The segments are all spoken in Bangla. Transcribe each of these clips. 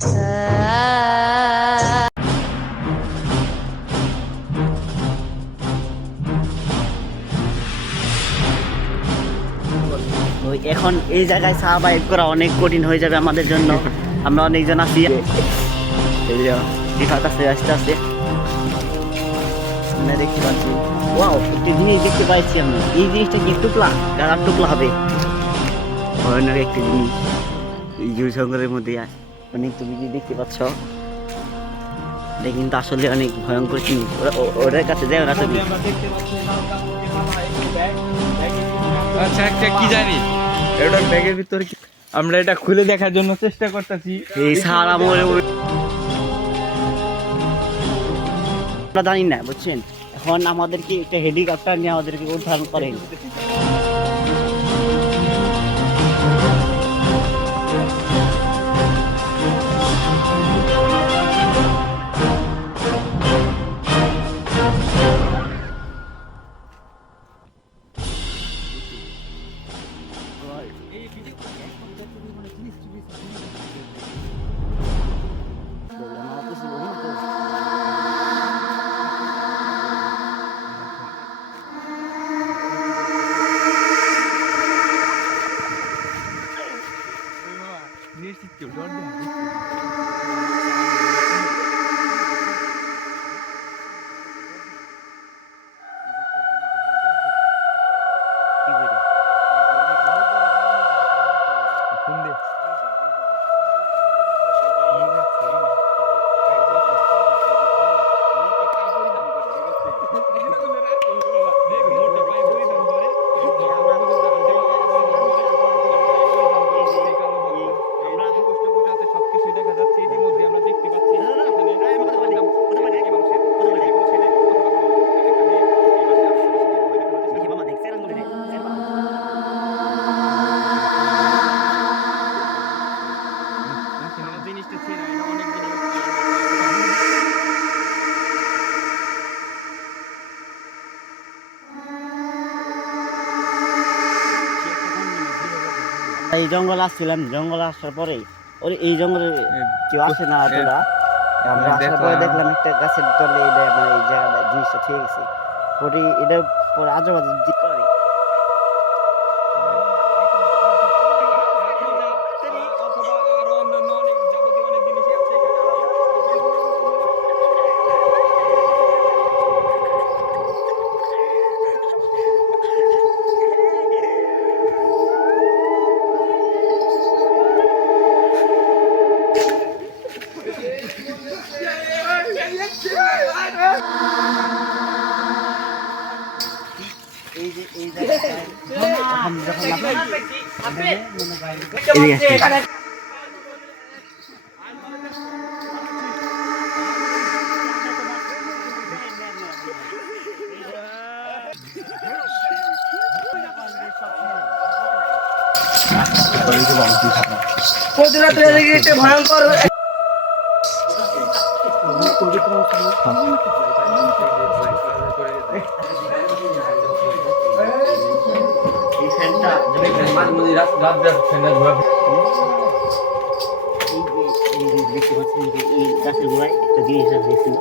এখন এই জায়গায় সার্ভাইভ করা অনেক কঠিন হয়ে যাবে আমাদের জন্য। আমরা অনেকজন আছি, আস্তে আস্তে দেখতে পাচ্ছি। ওয়াও, একটি জিনিস দেখতে পাইছি আমি। এই জিনিসটা কি টুকলা, গাড়ার টুকলা হবে। ভয়ানক একটি জিনিস এই জঙ্গলের মধ্যে অনেক, তুমি কি দেখতে পাচ্ছ? এটা কিন্তু আসলে অনেক ভয়ঙ্কর জিনিস। ওদের কাছে যাও না তুমি। আচ্ছা, একটা কি জানি এটা ব্যাগের ভিতরে কি, আমরা এটা খুলে দেখার জন্য চেষ্টা করতেছি। এই সারা মোড়ে আমরা জানি না, বুঝছেন? এখন আমাদেরকে একটা হেলিকপ্টার নিয়ে আমাদেরকে উদ্ধার করেন। এই জঙ্গল আসছিলাম, জঙ্গল আসার পরে ওর এই জঙ্গলে কেউ আসে না তোরা। আমরা আসার পরে দেখলাম একটা গাছের তলে এটা মানে এই জায়গাটা জিনিসটা ঠিক আছে। পরে এটার পরে আজেবাজে দিক করে ভয়ঙ্কর গাছের গোড়ায় একটা জিনিস ছিল।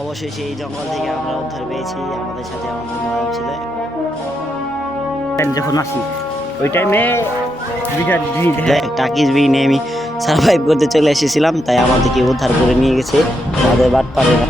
অবশেষে এই জঙ্গল থেকে আমরা উদ্ধার পেয়েছি। আমাদের সাথে আমার বন্ধু ছিল। যখন আসি ওই টাইমে টাকিজ বি নিয়ে আমি সার্ভাইভ করতে চলে এসেছিলাম, তাই আমাদেরকে উদ্ধার করে নিয়ে গেছে আমাদের বাট পারে না।